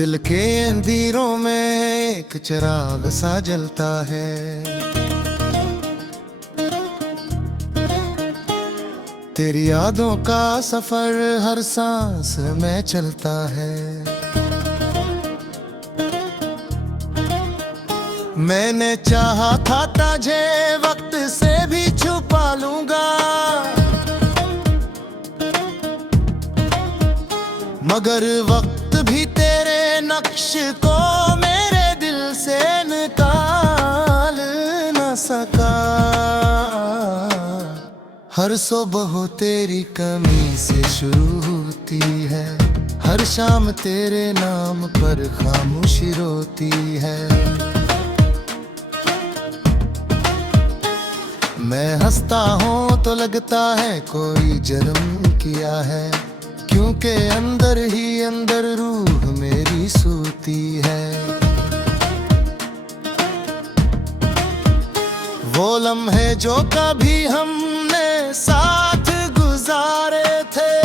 दिल के अंधेरों में एक चिराग सा जलता है। तेरी यादों का सफर हर सांस में चलता है। मैंने चाहा था तुझे वक्त से भी छुपा लूंगा, मगर वक्त भी तेरे नक्श को मेरे दिल से निकाल न सका। हर सुबह तेरी कमी से शुरू होती है, हर शाम तेरे नाम पर खामोशी रोती है। मैं हंसता हूँ तो लगता है कोई जुर्म किया है, क्योंकि अंदर ही अंदर रूह मेरी सोती है। वो लम्हे जो कभी हमने साथ गुजारे थे,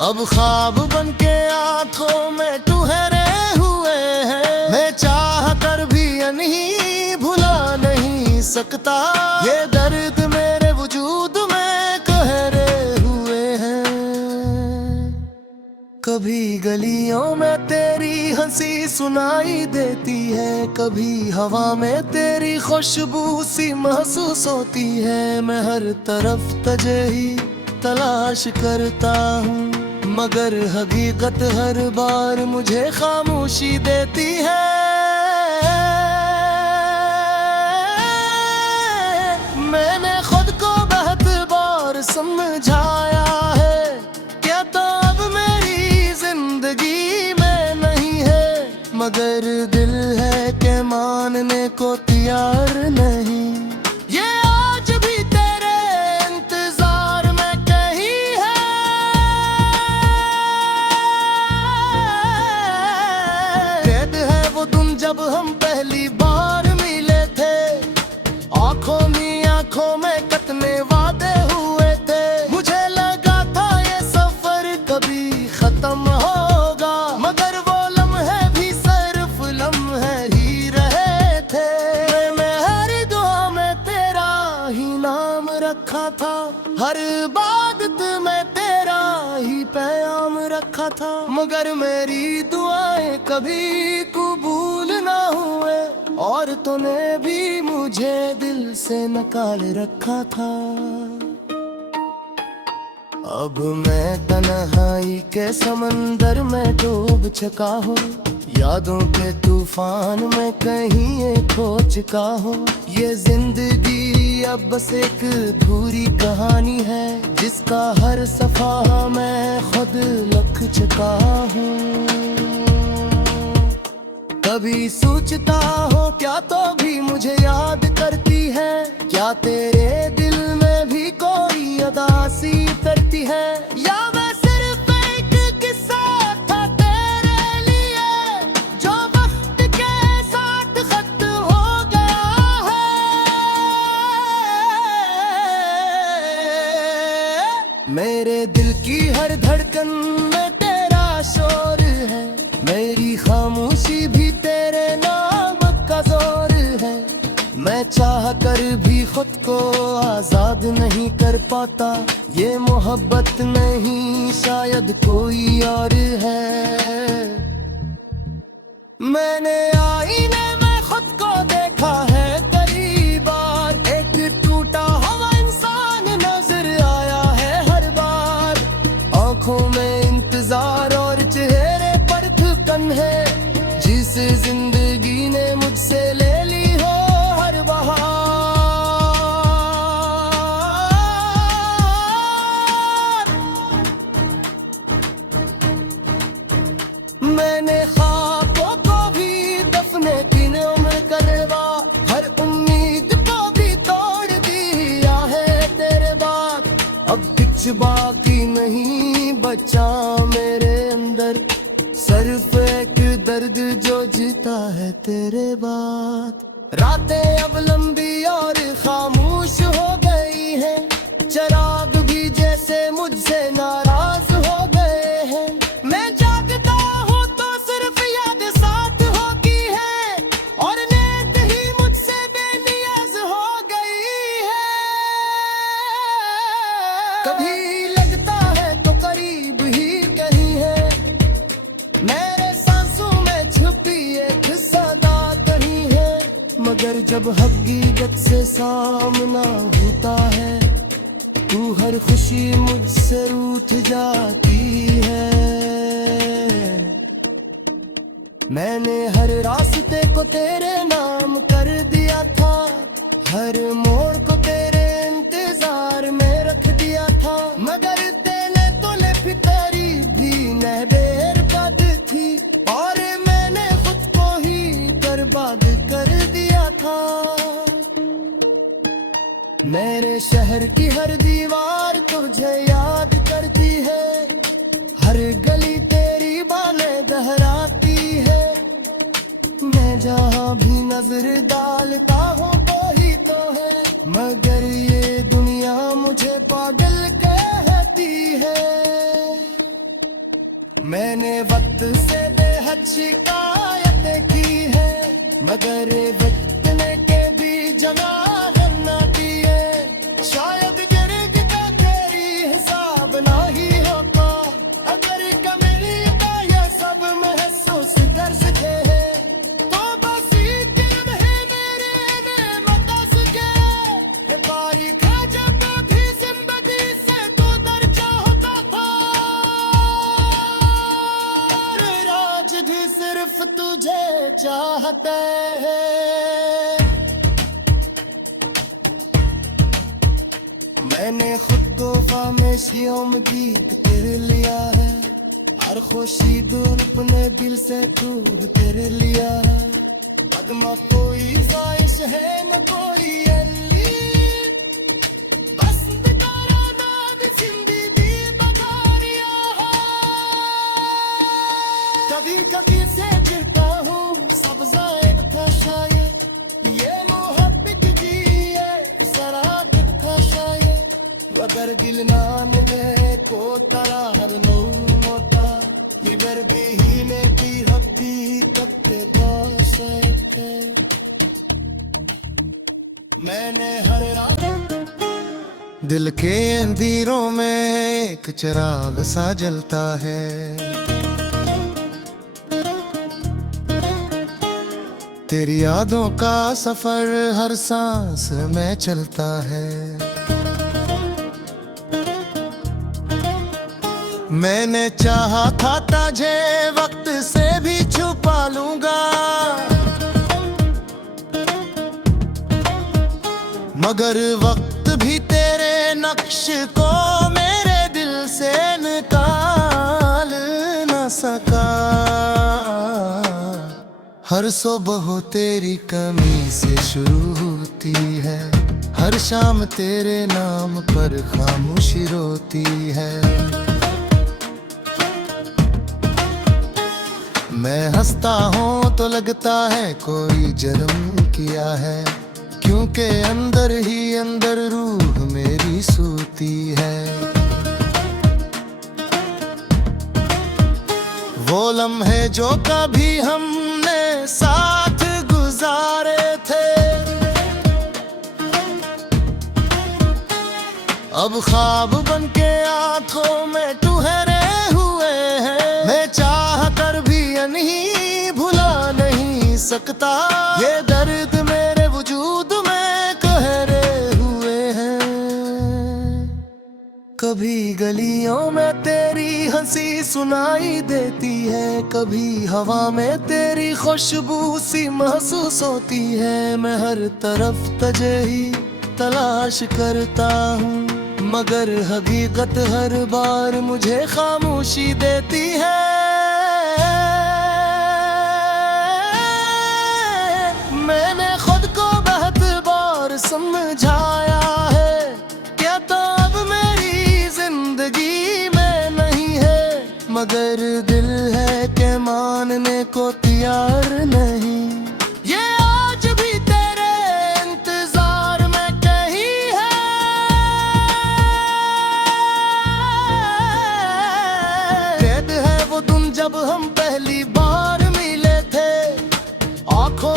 अब ख्वाब बनके आंखों में ठहरे हुए हैं। मैं चाह कर भी नहीं भुला नहीं सकता, ये दर्द मेरे वजूद में कहरे हुए हैं। कभी गलियों में तेरी हंसी सुनाई देती है, कभी हवा में तेरी खुशबू सी महसूस होती है। मैं हर तरफ तुझे ही तलाश करता हूँ, मगर हकीकत हर बार मुझे खामोशी देती है। मैंने खुद को बहुत बार समझाया है, क्या तो अब मेरी जिंदगी में नहीं है, मगर दिल है के मानने को तैयार नहीं। ये आज भी तेरे इंतजार में कहीं है। कैद है वो दिन जब हम पहली बार मिले थे, आंखों में कितने वादे हुए थे। मुझे लगा था ये सफर कभी खत्म होगा, मगर वो लम्हे भी सिर्फ लम्हे ही रहे थे। मैं हर दुआ में तेरा ही नाम रखा था, हर इबादत में तेरा ही पैगाम रखा था, मगर मेरी दुआएं कभी कबूल ना हुए, और तूने भी मुझे दिल से निकाल रखा था। अब मैं तन्हाई के समंदर में डूब चुका हूँ, यादों के तूफान में कहीं खो चुका हूँ। ये जिंदगी अब बस एक अधूरी कहानी है, जिसका हर सफा मैं खुद लिख चुका हूँ। कभी सोचता हो क्या तो भी मुझे याद करती है, क्या तेरे दिल में भी कोई अदासी करती है, या मैं सिर्फ एक किस्सा था तेरे लिए, जो वक्त के साथ खत्म हो गया है। मेरे दिल की हर धड़कन में तेरा शोर है, मेरी खामोशी भी तेरे नाम का जोर है। मैं चाह कर भी खुद को आजाद नहीं कर पाता, ये मोहब्बत नहीं शायद कोई और है। मैंने आईने में खुद को देखा है कई बार, एक टूटा हुआ इंसान नजर आया है हर बार। आंखों में इंतजार और चेहरे पर थकन है, जिस जिंदगी ने मुझसे ले ली हो हर बहार। मैंने ख्वाबों को भी दफने की उम्र करवा, हर उम्मीद को भी तोड़ दिया है तेरे बाद। अब कुछ बाकी नहीं बचा मेरे अंदर, सिर्फ एक दर्द जो जीता है तेरे बाद। रातें अब लंबी और खामोश हो गई हैं, चराग भी जैसे मुझसे नाराज हो गए। जब हकीकत से सामना होता है, तू हर खुशी मुझसे रूठ जाती है। मैंने हर रास्ते को तेरे नाम कर दिया था, हर मोड़ को तेरे इंतजार में रख दिया था, मगर देने तो ले फितरी भी न बर्बाद थी, और मैंने खुद को ही बर्बाद कर दिया था। मेरे शहर की हर दीवार तुझे याद करती है, हर गली तेरी बालें दोहराती है। मैं जहाँ भी नजर डालता हूँ तो ही तो है, मगर ये दुनिया मुझे पागल कहती है। मैंने वक्त से बेहद शिकायतें की है, मगर वक्त ने के भी जगह ना दी है। शायद गिरग का तेरी हिसाब ना ही होता, अगर कमेरी का ये सब महसूस कर सके है, तो बस इतना है मेरे ने बता सके। तारीख जब भी जिंदगी से तू दर्जा होता था, राज भी सिर्फ तुझे चाहता है। मैंने खुद को खामोशियों में गीत कर लिया है, हर खुशी दूर अपने दिल से दूर कर लिया है। कदमा कोई ख्वाहिश है न कोई अली, बस बेकारा नाम जिंदगी बखारिया है। कभी कभी से गिरता हूँ सब जायद था शायद, ये मोहब्बत जी है शराबत था शायद, अगर दिल ना मिले को करार नहीं होता, बिगर बेहीने की हकीकत पास है। मैंने हर रात दिल के अंधेरों में एक चिराग सा जलता है, तेरी यादों का सफर हर सांस में चलता है। मैंने चाहा था तुझे वक्त से भी छुपा लूंगा, मगर वक्त भी तेरे नक्श को मेरे दिल से निकाल न सका। हर सुबह तेरी कमी से शुरू होती है, हर शाम तेरे नाम पर खामोशी रोती है। मैं हंसता हूँ तो लगता है कोई जुर्म किया है, क्योंकि अंदर ही अंदर रूह मेरी सोती है। वो लम्हे जो कभी हमने साथ गुजारे थे, अब ख्वाब बनके आंखों में ठहरे हुए हैं। मैं चाह कर भी नहीं भुला नहीं सकता, ये दर्द मेरे वजूद में कहरे हुए हैं। कभी गलियों में तेरी हंसी सुनाई देती है, कभी हवा में तेरी खुशबू सी महसूस होती है। मैं हर तरफ तुझे ही तलाश करता हूँ, मगर हकीकत हर बार मुझे खामोशी देती है। मैंने खुद को बहुत बार समझाया है, क्या तो अब मेरी जिंदगी में नहीं है, मगर दिल है के मानने को तैयार नहीं। ये आज भी तेरे इंतजार में कहीं है, कैद है वो दिन जब हम पहली बार मिले थे, आंखों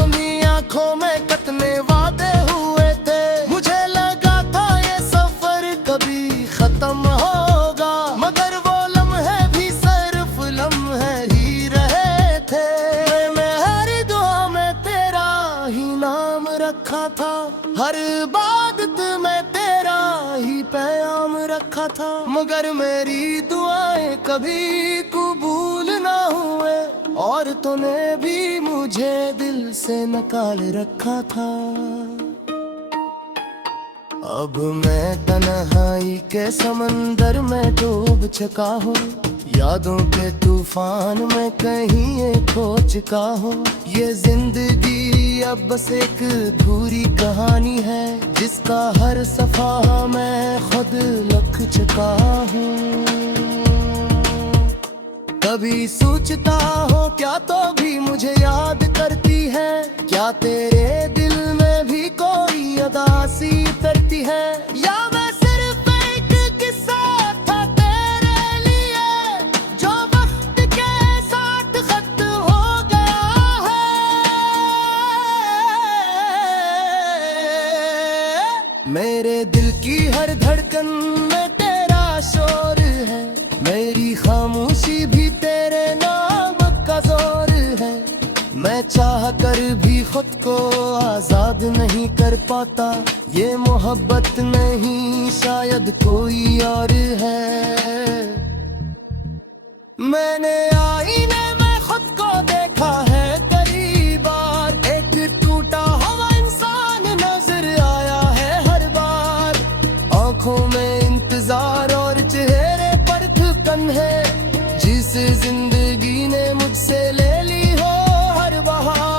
में कतने वादे हुए थे। मुझे लगा था ये सफर कभी खत्म होगा, मगर वो लम्हे भी सिर्फ लम्हे ही रहे थे। मैं हर दुआ में तेरा ही नाम रखा हर इबादत में तेरा ही पैगाम रखा था, मगर मेरी दुआएं कभी कबूल ना हुए, और तूने भी मुझे दिल से निकाल रखा था। अब मैं तन्हाई के समंदर में डूब चुका हूँ, यादों के तूफान में कहीं खो चुका हूँ। ये जिंदगी अब बस एक अधूरी कहानी है, जिसका हर सफा मैं खुद लिख चुका हूँ। कभी सोचता हो क्या तो भी मुझे याद करती है, क्या तेरे दिल में भी कोई अदासी उतरती है, या मैं सिर्फ एक किस्सा था तेरे लिए, जो वक्त के साथ खत्म हो गया है। मेरे दिल की हर धड़कन में तेरा शोर है, मेरी खामोशी भी तेरे नाम का जोर है। मैं चाह कर भी खुद को आजाद नहीं कर पाता, ये मोहब्बत नहीं शायद कोई और है। मैंने आईने में खुद को देखा है कई बार, एक टूटा हुआ इंसान नजर आया है हर बार। आंखों में इंतजार और चेहरे पर थकन है, जिस जिंदगी ने मुझसे ले ली हो हर बहार।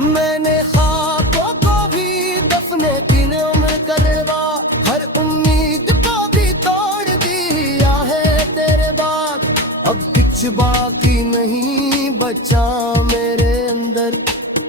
मैंने ख्वाबों को भी दफने पीने उम्र करवा, हर उम्मीद को भी तोड़ दिया है तेरे बाद। अब कुछ बाकी नहीं बचा मेरे अंदर,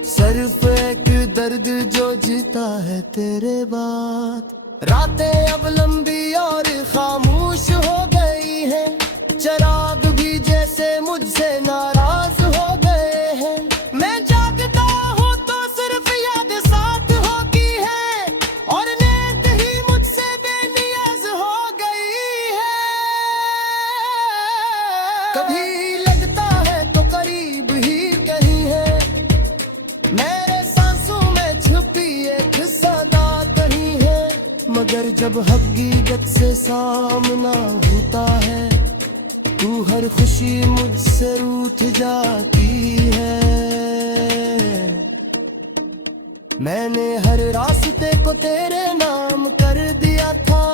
सिर्फ एक दर्द जो जीता है तेरे बाद। रातें अब लंबी और खामोश हो गई हैं, चिराग भी जैसे मुझसे नाराज हो गए हैं। मैं जागता हूँ तो सिर्फ याद साथ होती है, और नींद ही मुझसे बेनियाज हो गई है। कभी लगता है तो करीब ही कहीं है, मेरे सांसों में छुपी एक सदा कहीं है, मगर जब हकीकत से सामना होता है, तू हर खुशी मुझसे रूठ जाती है। मैंने हर रास्ते को तेरे नाम कर दिया था,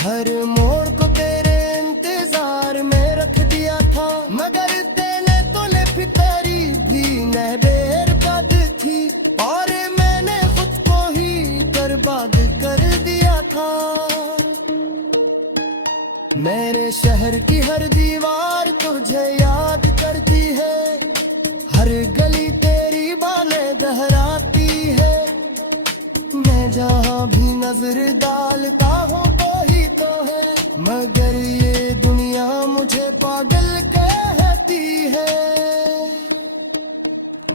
हर मोड़ को तेरे इंतजार में रख दिया था, मगर देने तो ले तेरी भी नहबेर बद थी, और मैंने खुद को ही बर्बाद कर दिया था। मेरे शहर की हर दीवार तुझे याद करती है, हर गली तेरी बालें दोहराती है। मैं जहाँ भी नजर डालता हूँ तो ही तो है, मगर ये दुनिया मुझे पागल कहती है।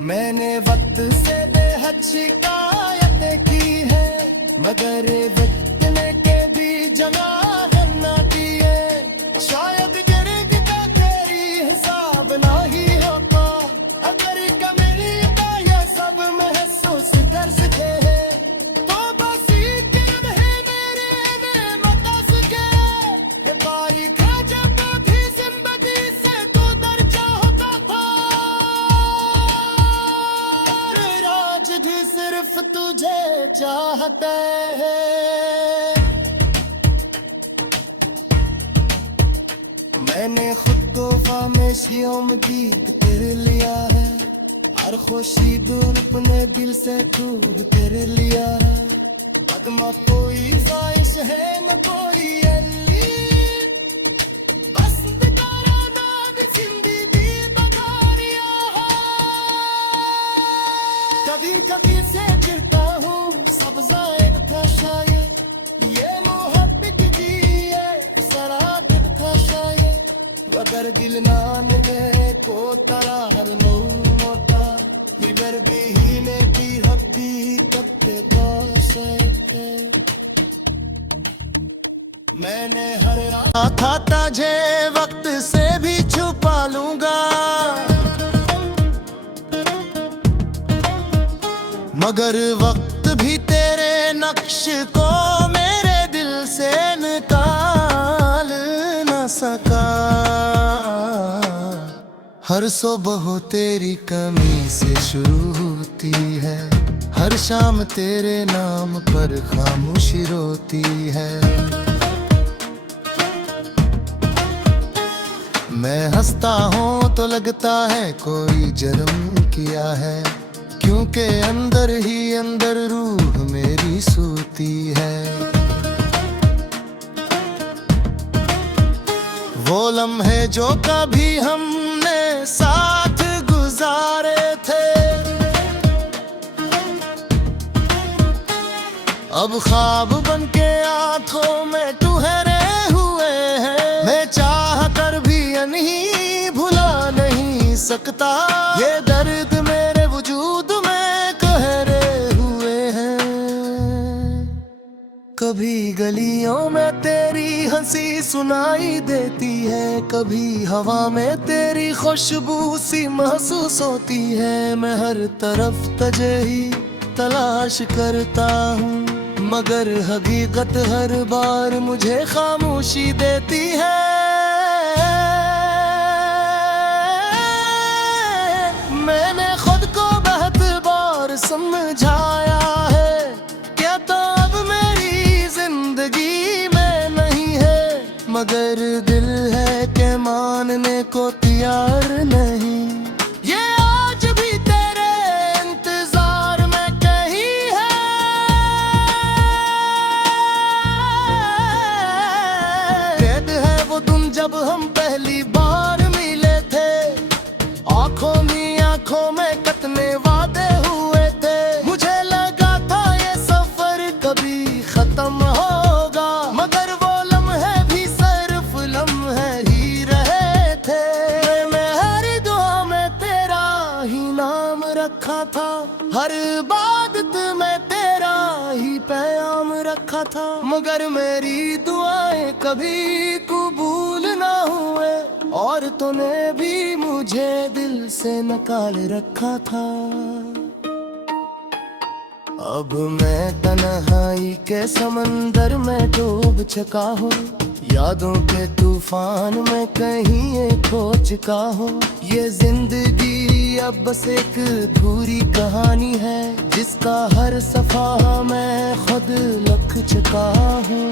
मैंने वक्त से बेहद शिकायतें की है, मगर वक्त ने के भी जवाब न दिए। शायद गिरद का तेरी हिसाब ना ही होता, अगर कमेरी का ये सब महसूस कर सके, तो बस इतना है मेरे में बता सके। बारिश जब भी जिंदगी से तू डर होता था, आज भी सिर्फ तुझे चाहते हैं। मैंने खुद को खामोशियों में गीत कर लिया है, हर खुशी दूर अपने दिल से दूर कर लिया है। अदमा कोई ख्वाहिश है न कोई अली, बस बेकारा नाम जिंदगी बगारिया है। कभी कभी से गिरता हूँ सब जायद था शायद, ये मोहब्बत की है शराबत था शायद, अगर दिल ना मिले को तरह नहीं होता, फिर भी ही ने भी हब्बी कत्ते बाशे। मैंने हर रात था तुझे वक्त से भी लूंगा। मगर वक्त भी तेरे नक्श को मेरे दिल से निकाल न सका। हर सुबह तेरी कमी से शुरू होती है, हर शाम तेरे नाम पर खामोशी रोती है। मैं हंसता हूँ तो लगता है कोई जुर्म किया है, क्योंकि अंदर ही अंदर रूह मेरी सोती है। वो लम्हे जो कभी हमने साथ गुजारे थे, अब ख्वाब बनके आंखों में ठहरे हुए हैं। मैं चाह कर भी नहीं भुला नहीं सकता, ये दर्द मेरे वजूद में कहरे हुए हैं। कभी गलियों में तेरी हंसी सुनाई देती है, कभी हवा में तेरी खुशबू सी महसूस होती है। मैं हर तरफ तुझे ही तलाश करता हूँ, मगर हकीकत हर बार मुझे खामोशी देती है। मैंने खुद को बहुत बार समझाया है, क्या तो अब मेरी जिंदगी में नहीं है, मगर दिल है के मानने को तैयार नहीं। ये आज भी तेरे इंतजार में कहीं है। कैद है वो दिन जब हम पहली बार मिले थे, आंखों में कितने वादे हुए थे। मुझे लगा था ये सफर कभी खत्म होगा, मगर वो लम्हे भी सिर्फ लम्हे ही रहे थे। मैं हर दुआ में तेरा ही नाम रखा था, हर इबादत में तेरा ही पैगाम रखा था, मगर मेरी दुआएं कभी कबूल ना हुए, और तूने भी मुझे दिल से निकाल रखा था। अब मैं तन्हाई के समंदर में डूब चुका हूँ, यादों के तूफान में कहीं खो चुका हूँ। ये जिंदगी अब बस एक अधूरी कहानी है, जिसका हर सफा मैं खुद लिख चुका हूँ।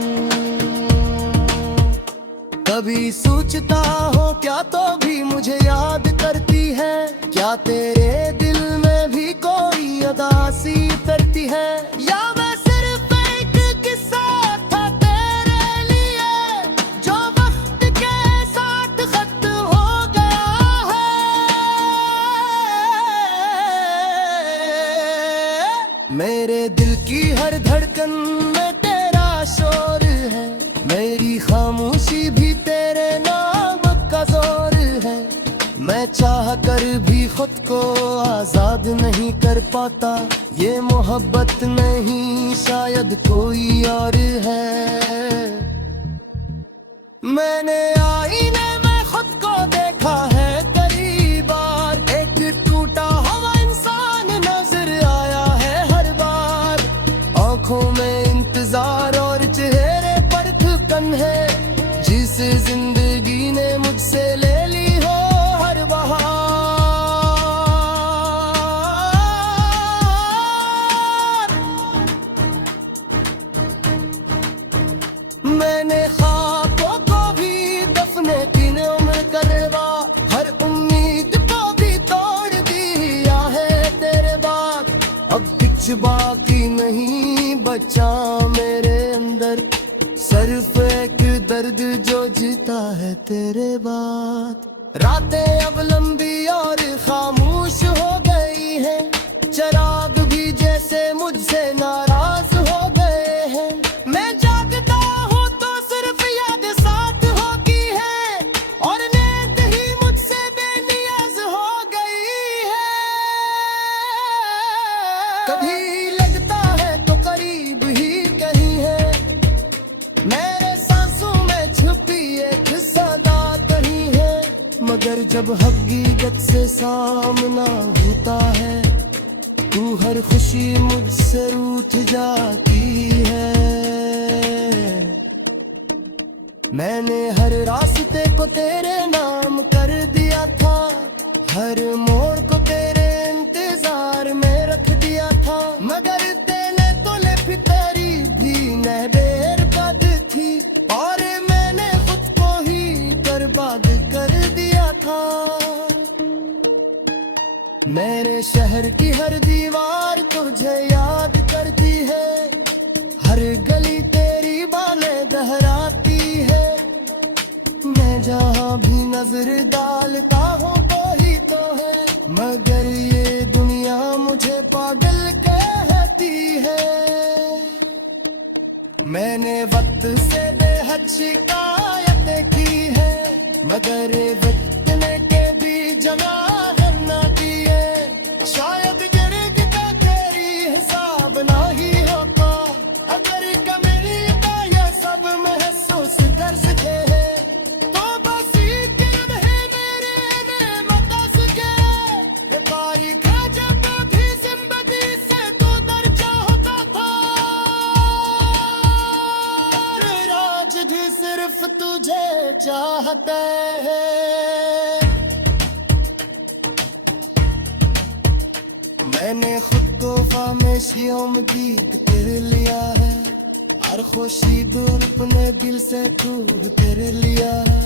कभी सोचता हो क्या तो भी मुझे याद करती है, क्या तेरे दिल में भी कोई अदासी करती है, या मैं सिर्फ एक किस्सा था तेरे लिए, जो वक्त के साथ खत्म हो गया है। मेरे दिल की हर धड़कन में तेरा शोर है, मेरी खामोशी भी तेरे नाम का जोर है। मैं चाह कर भी खुद को आजाद नहीं कर पाता, ये मोहब्बत नहीं शायद कोई और है। मैंने आईने में खुद को देखा है कई बार, एक टूटा हुआ इंसान नजर आया है हर बार। आंखों में इंतजार और चेहरे पर थकन है, जिस जिंदगी ने मुझसे ले ली हो हर बहार। मैंने ख्वाबों को भी दफने की उम्र करवा, हर उम्मीद को भी तोड़ दिया है तेरे बाद। अब कुछ बाकी नहीं बचा मेरे अंदर, सिर्फ एक दर्द जो जीता है तेरे बाद। रातें अब लंबी और खामोश हो गई हैं, चिराग भी जैसे मुझसे नाराज हो गए हैं। मैं जागता हूँ तो सिर्फ याद साथ होती है, और नींद ही मुझसे बेनियाज हो गई है। कभी लगता है तो करीब ही कहीं है, मेरे सांसों में छुपी एक सदा कहीं है, मगर जब हकीकत से सामना होता है, तू हर खुशी मुझसे रूठ जाती है। मैंने हर रास्ते को तेरे नाम कर दिया था, हर मोड़ को तेरे इंतजार में रख दिया था, मगर देने तो ले फिर तेरी भी नहबेर बद थी, और मैंने खुद को ही बर्बाद कर दिया था। मेरे शहर की हर दीवार तुझे याद करती है, हर गली तेरी बालें दोहराती है। मैं जहाँ भी नजर डालता हूँ वही तो है, मगर ये दुनिया मुझे पागल कहती है। मैंने वक्त से बेहद शिकायतें की है, मगर वक्त ने के भी जवाब न दिए। शायद गिरद का तेरी हिसाब ना ही होता, अगर कमरी का ये सब महसूस कर सके है, तो बस इतना है मेरे ने बता सके। तारीख जब भी जिंदगी से तो दर्जा होता था, राज भी सिर्फ तुझे चाहते हैं। मैंने खुद को खामोशियों में दीद कर लिया है, हर खुशी दूर अपने दिल से दूर कर लिया है।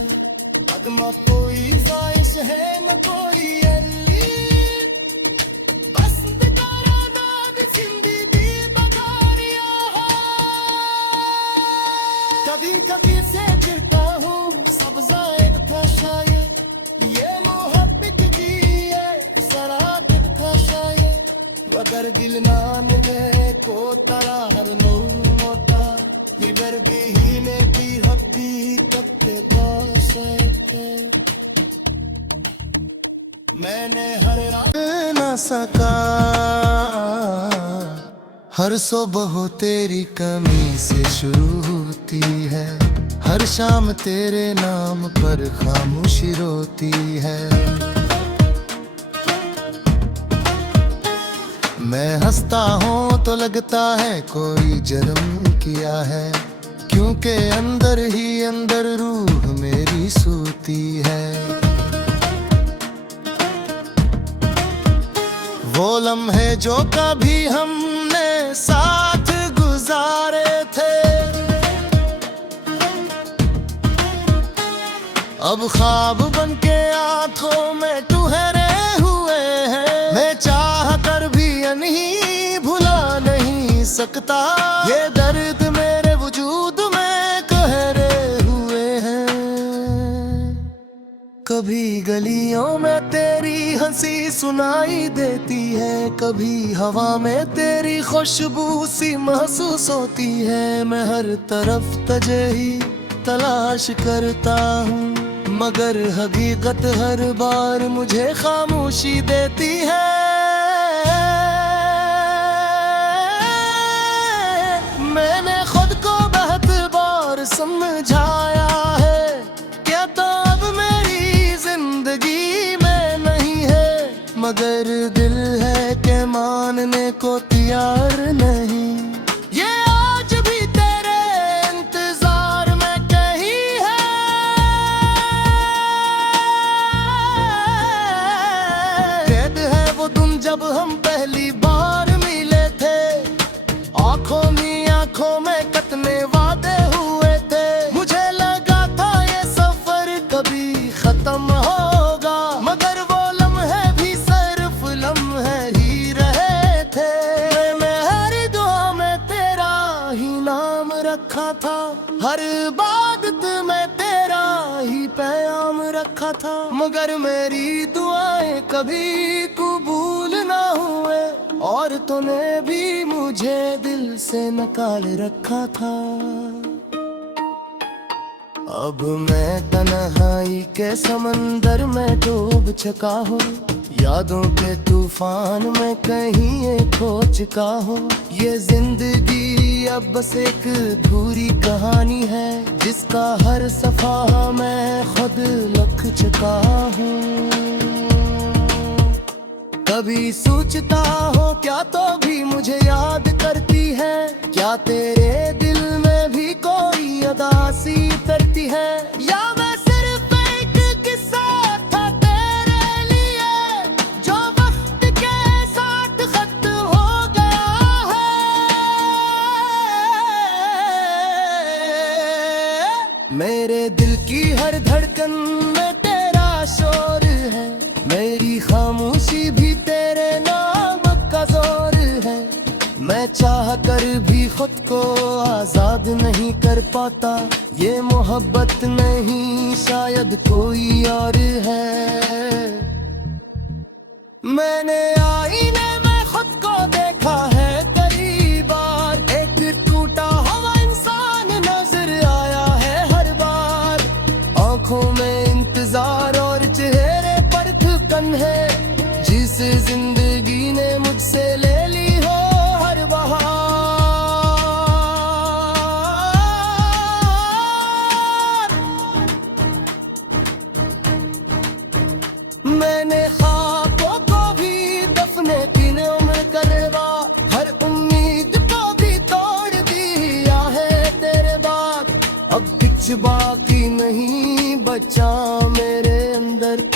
कदमा कोई ख्वाहिश है न कोई उम्मीद, बस बेकारा नाद जिंदगी बगारिया है। कभी कभी से गिरता हूँ सब जायद था शायद, ये मोहब्बत जी है शराबत था शायद, अगर दिल ना मिले को तरार नहीं होता, फिर भी ने भी हब्बी तकते बाशे। मैंने हर रात ना सका, हर सुबह तेरी कमी से शुरू होती है, हर शाम तेरे नाम पर खामोशी रोती है। मैं हंसता हूँ तो लगता है कोई जुर्म किया है, क्योंकि अंदर ही अंदर रूह मेरी सोती है। वो लम्हे जो कभी हमने साथ गुजारे थे, अब ख्वाब बन के आंखों में ठहरे हुए हैं। मैं चाह कर भी नहीं भुला नहीं सकता, ये दर्द मेरे वजूद में कहरे हुए हैं। कभी गलियों में तेरी हंसी सुनाई देती है, कभी हवा में तेरी खुशबू सी महसूस होती है। मैं हर तरफ तुझे ही तलाश करता हूँ, मगर हकीकत हर बार मुझे खामोशी देती है। मैंने खुद को बहुत बार समझाया है, क्या तो अब मेरी जिंदगी में नहीं है, मगर दिल है के मानने को तैयार नहीं। ये आज भी तेरे इंतजार में कहीं है, कैद है वो दिन जब हम पहली बार मिले थे, आंखों में कितने वादे हुए थे। मुझे लगा था ये सफर कभी खत्म होगा, मगर वो लम्हे भी सिर्फ लम्हे ही रहे थे। मैं हर दुआ में तेरा ही नाम रखा था, हर इबादत में तेरा ही पैगाम रखा था, मगर मेरी दुआएं कभी कबूल ना हुए, और तूने भी मुझे दिल से निकाल रखा था। अब मैं तन्हाई के समंदर में डूब चुका हूँ, यादों के तूफान में कहीं खो चुका हूँ। ये जिंदगी अब बस एक अधूरी कहानी है, जिसका हर सफा मैं खुद लिख चुका हूँ। कभी सोचता हूँ क्या तो भी मुझे याद करती है, क्या तेरे दिल में भी कोई अदासी करती है, या मैं सिर्फ एक किस्सा था तेरे लिए जो वक्त के साथ खत्म हो गया है। मेरे दिल की हर धड़कन में तेरा शोर है, मेरी खामोशी भी तेरे नाम का जोर है। मैं चाह कर भी खुद को आजाद नहीं कर पाता, ये मोहब्बत नहीं शायद कोई और है। मैंने आईने में खुद को देखा है कई बार, एक टूटा हुआ इंसान नजर आया है हर बार। आंखों में इंतजार और चेहरे पर थकन है, जिस जिंदगी ने मुझसे ले ली हो हर बहार। मैंने ख्वाबों को भी दफने की उम्र करवा, हर उम्मीद को भी तोड़ दिया है तेरे बाद। अब कुछ बाकी नहीं बचा मेरे अंदर,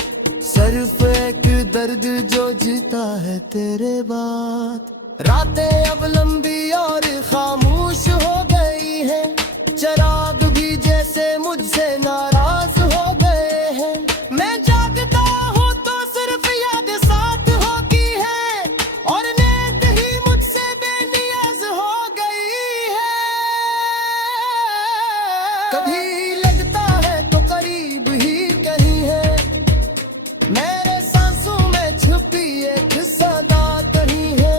सिर्फ एक दर्द जो जीता है तेरे बाद। रातें अब लंबी और खामोश हो गई हैं, चिराग भी जैसे मुझसे नाराज हो गए हैं। मैं जागता हूँ तो सिर्फ याद साथ होती है, और नींद ही मुझसे बेनियाज हो गई है। कभी लगता है तो करीब ही कहीं है, मेरे सांसों में छुपी एक सदा कहीं है।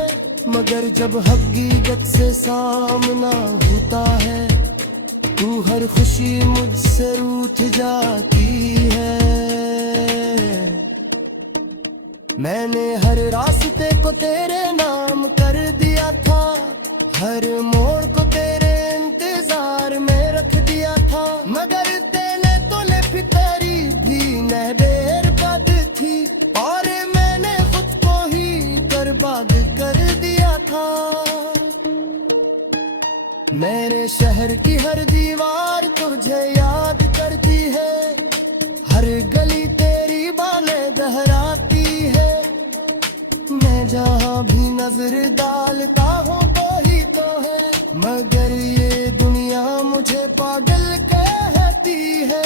मगर जब हकीकत से सामना होता है, तू हर खुशी मुझसे रूठ जाती है। मैंने हर रास्ते को तेरे नाम कर दिया था, हर मोड़ को तेरे इंतजार में रख दिया था। मगर तेने तो ले फितरी भी नहबेर बद थी, और मैंने खुद को ही बर्बाद कर दिया था। मेरे शहर की हर दीवार तुझे याद करती है, हर गली तेरी बालें दोहराती है। मैं जहाँ भी नजर डालता हूँ तो ही तो है, मगर ये दुनिया मुझे पागल कहती है।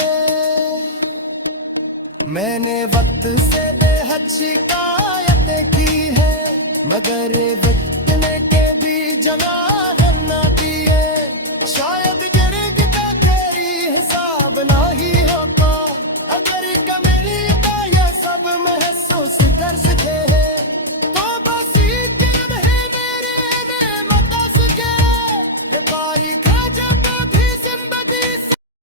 मैंने वक्त से बेहद शिकायतें की है, मगर